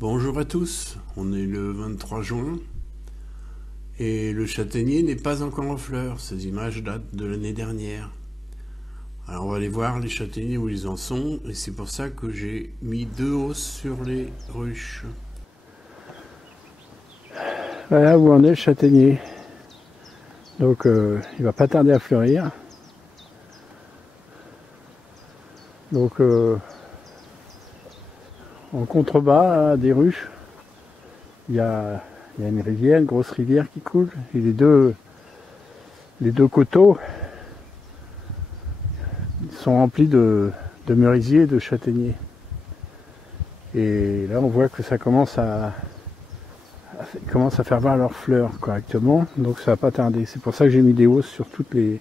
Bonjour à tous, on est le 23 juin et le châtaignier n'est pas encore en fleurs, ces images datent de l'année dernière. Alors on va aller voir les châtaigniers où ils en sont et c'est pour ça que j'ai mis 2 hausses sur les ruches. Voilà où en est le châtaignier. Donc il va pas tarder à fleurir. Donc en contrebas des ruches, il y a une rivière, une grosse rivière qui coule. Et les deux coteaux sont remplis de merisiers et de châtaigniers. Et là on voit que ça commence à faire voir leurs fleurs correctement, donc ça va pas tarder. C'est pour ça que j'ai mis des hausses sur toutes les...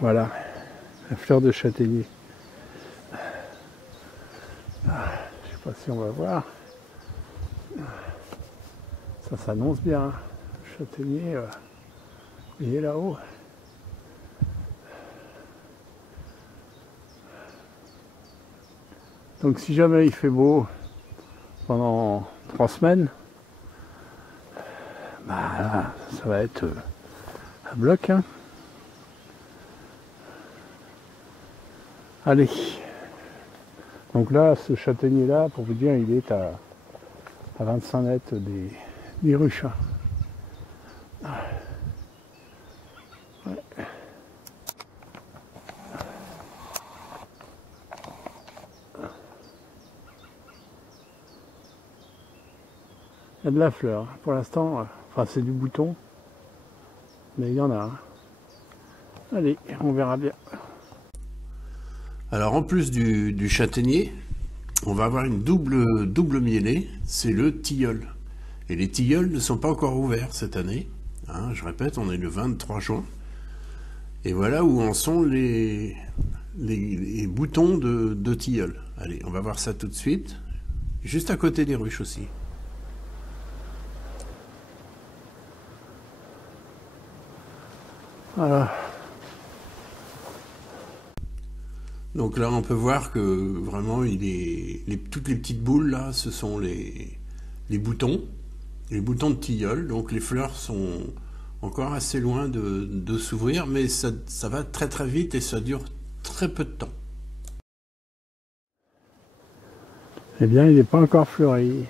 Voilà, la fleur de châtaignier. Je sais pas si on va voir. Ça s'annonce bien, hein. Le châtaignier, il est là-haut. Donc si jamais il fait beau pendant 3 semaines, bah là, ça va être un bloc, hein. Allez. Donc là, ce châtaignier là, pour vous dire, il est à 25 mètres des ruches. Ouais. Il y a de la fleur. Pour l'instant, enfin c'est du bouton, mais il y en a. Hein. Allez, on verra bien. Alors en plus du châtaignier, on va avoir une double mielée, c'est le tilleul. Et les tilleuls ne sont pas encore ouverts cette année. Hein, je répète, on est le 23 juin. Et voilà où en sont les boutons de tilleul. Allez, on va voir ça tout de suite. Juste à côté des ruches aussi. Voilà. Donc là, on peut voir que vraiment, toutes les petites boules là, ce sont les boutons de tilleul. Donc les fleurs sont encore assez loin de s'ouvrir, mais ça va très très vite et ça dure très peu de temps. Eh bien, il n'est pas encore fleuri.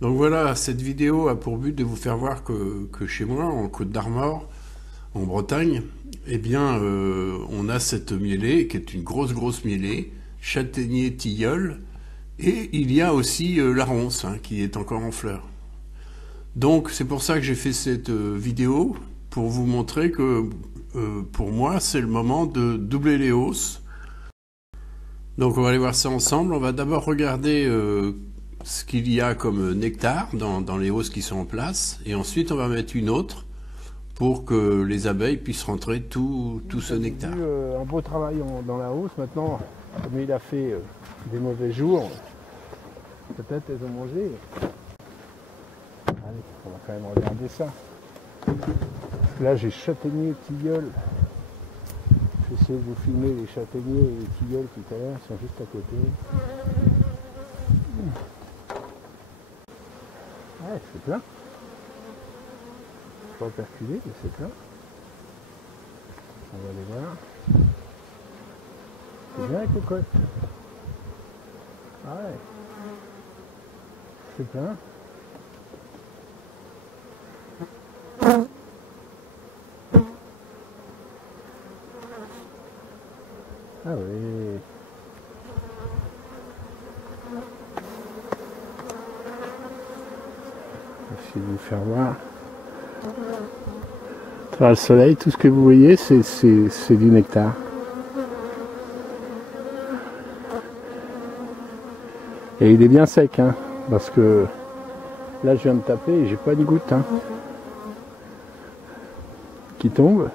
Donc voilà, cette vidéo a pour but de vous faire voir que chez moi, en Côte d'Armor, en Bretagne, eh bien, on a cette mielée qui est une grosse mielée, châtaignier tilleul, et il y a aussi la ronce hein, qui est encore en fleurs. Donc c'est pour ça que j'ai fait cette vidéo, pour vous montrer que pour moi c'est le moment de doubler les hausses. Donc on va aller voir ça ensemble. On va d'abord regarder ce qu'il y a comme nectar dans les hausses qui sont en place, et ensuite on va mettre une autre pour que les abeilles puissent rentrer tout ce nectar. Un beau travail dans la hausse. Maintenant, comme il a fait des mauvais jours, peut-être elles ont mangé. Allez, on va quand même regarder ça. Là, j'ai châtaignier, tilleul. Je vais essayer de vous filmer les châtaigniers et les tilleuls tout à l'heure, ils sont juste à côté. Ouais, c'est plein. Pas perculé, mais c'est plein. On va aller voir. C'est bien la cocotte. Ah ouais. C'est plein. Ah oui. Je vais essayer de vous faire voir. À travers le soleil, tout ce que vous voyez, c'est du nectar. Et il est bien sec, hein, parce que là je viens de taper et j'ai pas une goutte hein, qui tombe.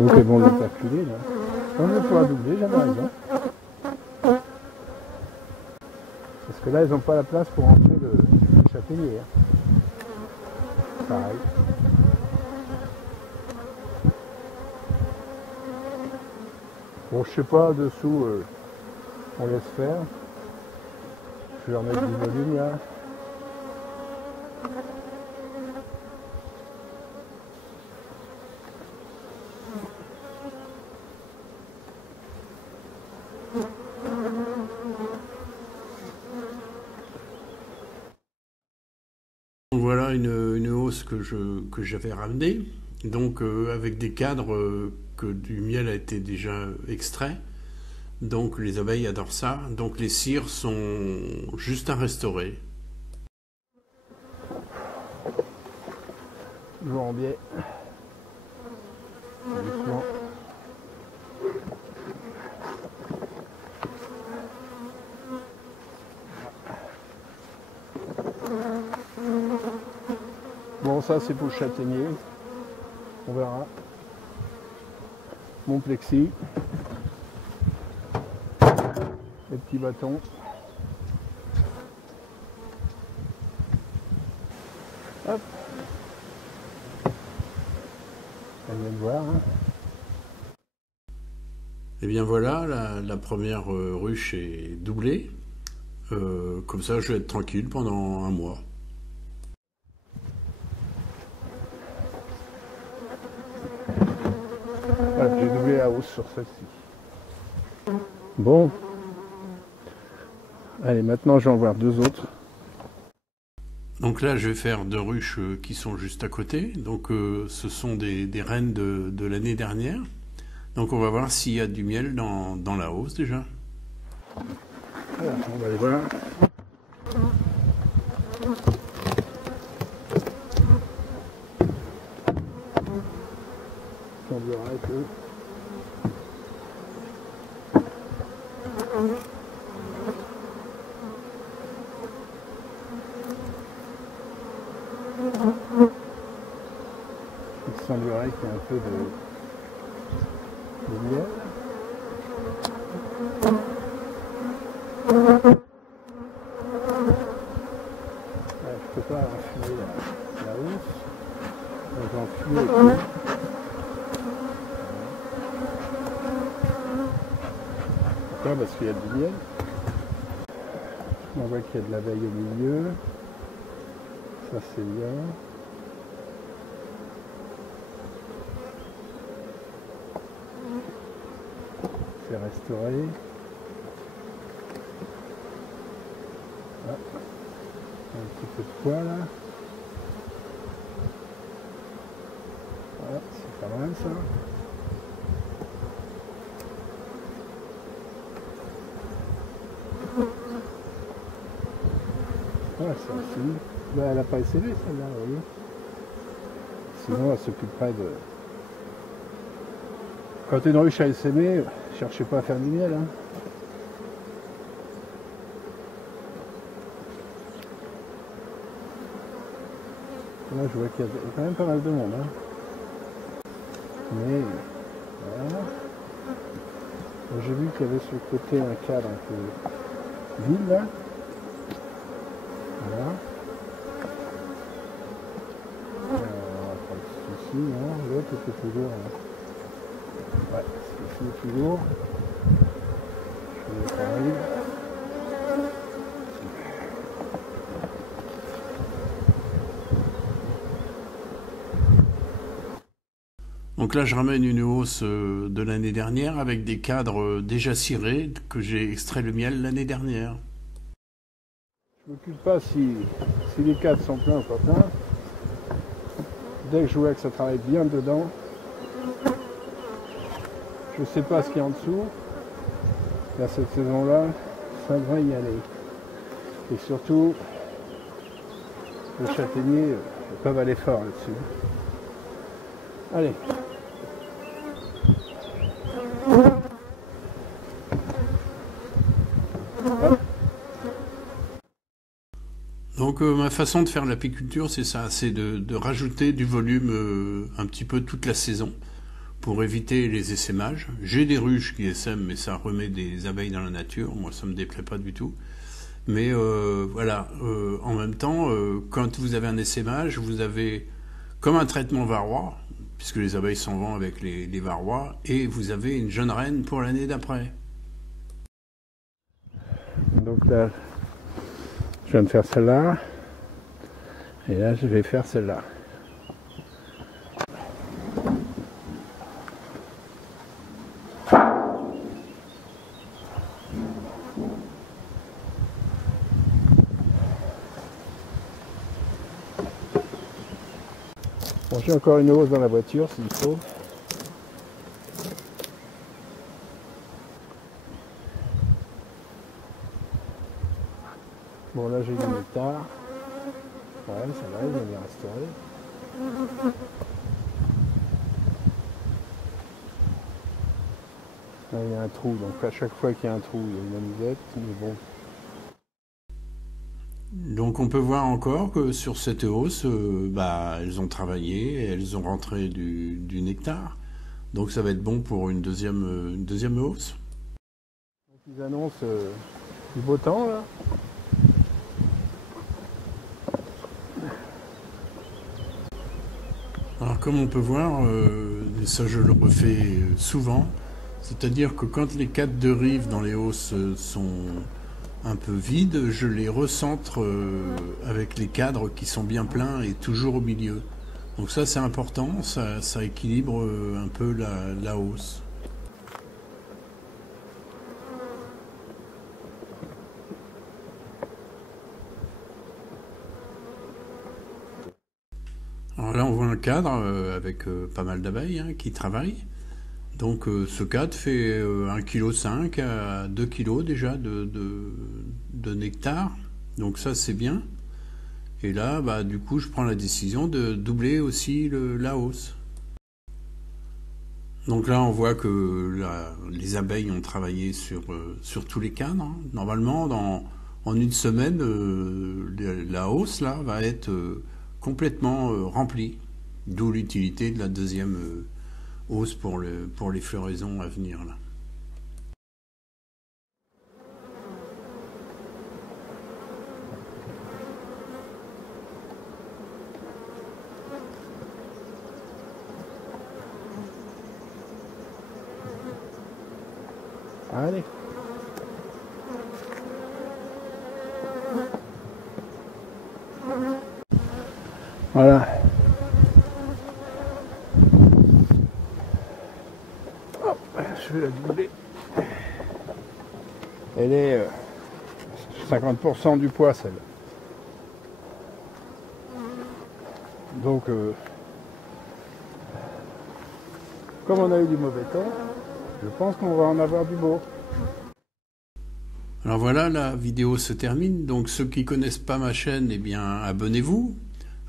Donc elles vont le perculer là. Quand je vais pouvoir doubler, j'avais raison. Parce que là elles n'ont pas la place pour rentrer le châtaignier. Hein. Pareil. Bon, je sais pas dessous, On laisse faire. Je vais remettre du volume là. Voilà une hausse que j'avais ramenée, donc avec des cadres que du miel a été déjà extrait. Donc les abeilles adorent ça. Donc les cires sont juste à restaurer. Toujours en biais. Doucement. Bon, ça c'est pour le châtaignier. On verra. Mon plexi. Les petits bâtons. Hop. On vient de voir. Hein. Et bien voilà, la première ruche est doublée. Comme ça, je vais être tranquille pendant un mois. Voilà, j'ai doublé la hausse sur celle-ci. Bon. Allez, maintenant je vais en voir deux autres. Donc là, je vais faire deux ruches qui sont juste à côté. Donc ce sont des reines de l'année dernière. Donc on va voir s'il y a du miel dans la hausse déjà. Voilà, on va aller voir. Il semblerait que... Il semblerait qu'il y ait un peu de miel. Je ne peux pas enfumer la housse. Donc j'enfuis ici. Pourquoi? Parce qu'il y a du miel. On voit qu'il y a de l'abeille au milieu. Ça c'est bien. C'est restauré. Ah. Un petit peu de poids là. Voilà, c'est pas mal ça. Voilà, ça aussi. Là, elle n'a pas essayé celle-là, vous voyez. Sinon, elle s'occuperait de... Quand tu es une ruche à essaimer, cherchez pas à faire du miel. Hein. Là, je vois qu'il y a quand même pas mal de monde. Hein. Mais, voilà. J'ai vu qu'il y avait sur le côté un cadre un peu vide, là. Voilà. On va prendre celui-ci, hein. L'autre était toujours... Ouais, c'est toujours. Je vais pareil. Donc là, je ramène une hausse de l'année dernière avec des cadres déjà cirés que j'ai extrait le miel l'année dernière. Je ne m'occupe pas si les cadres sont pleins ou pas pleins. Dès que je vois que ça travaille bien dedans, je ne sais pas ce qu'il y a en dessous. Là, cette saison-là, ça devrait y aller. Et surtout, le châtaignier, ils peuvent aller fort là-dessus. Allez. Hop. Donc ma façon de faire l'apiculture, c'est ça, c'est de rajouter du volume un petit peu toute la saison pour éviter les essaimages. J'ai des ruches qui essaiment, mais ça remet des abeilles dans la nature. Moi, ça me déplaît pas du tout. Mais voilà, en même temps, quand vous avez un essaimage, vous avez comme un traitement varroa, puisque les abeilles s'en vont avec les varrois, et vous avez une jeune reine pour l'année d'après. Donc là, je viens de faire celle-là. Et là, je vais faire celle-là. Bon, j'ai encore une hausse dans la voiture s'il faut. Bon, là j'ai du nectar. Ouais, ça va, il va bien restaurer. Là, il y a un trou, donc à chaque fois qu'il y a un trou, il y a une amusette, mais bon. Donc on peut voir encore que sur cette hausse, elles ont travaillé, elles ont rentré du nectar. Donc ça va être bon pour une deuxième hausse. Donc, ils annoncent du beau temps là. Alors comme on peut voir, et ça je le refais souvent, c'est-à-dire que quand les cadres de rive dans les hausses sont un peu vides, je les recentre avec les cadres qui sont bien pleins et toujours au milieu. Donc ça c'est important, ça équilibre un peu la hausse. Alors là on voit un cadre avec pas mal d'abeilles qui travaillent. Donc ce cadre fait 1,5 kg à 2 kg déjà de nectar. Donc ça c'est bien. Et là, du coup, je prends la décision de doubler aussi la hausse. Donc là, on voit que les abeilles ont travaillé sur tous les cadres. Hein. Normalement, en une semaine, la hausse là va être complètement remplie. D'où l'utilité de la deuxième hausse pour les floraisons à venir là. Allez. Voilà. Hop, je vais la doubler. Elle est 50% du poids celle. Donc comme on a eu du mauvais temps, je pense qu'on va en avoir du beau. Alors voilà, la vidéo se termine. Donc ceux qui connaissent pas ma chaîne, eh bien abonnez-vous.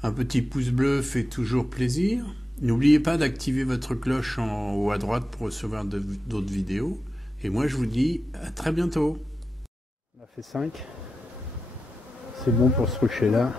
Un petit pouce bleu fait toujours plaisir. N'oubliez pas d'activer votre cloche en haut à droite pour recevoir d'autres vidéos. Et moi je vous dis à très bientôt. On a fait 5. C'est bon pour ce rucher là.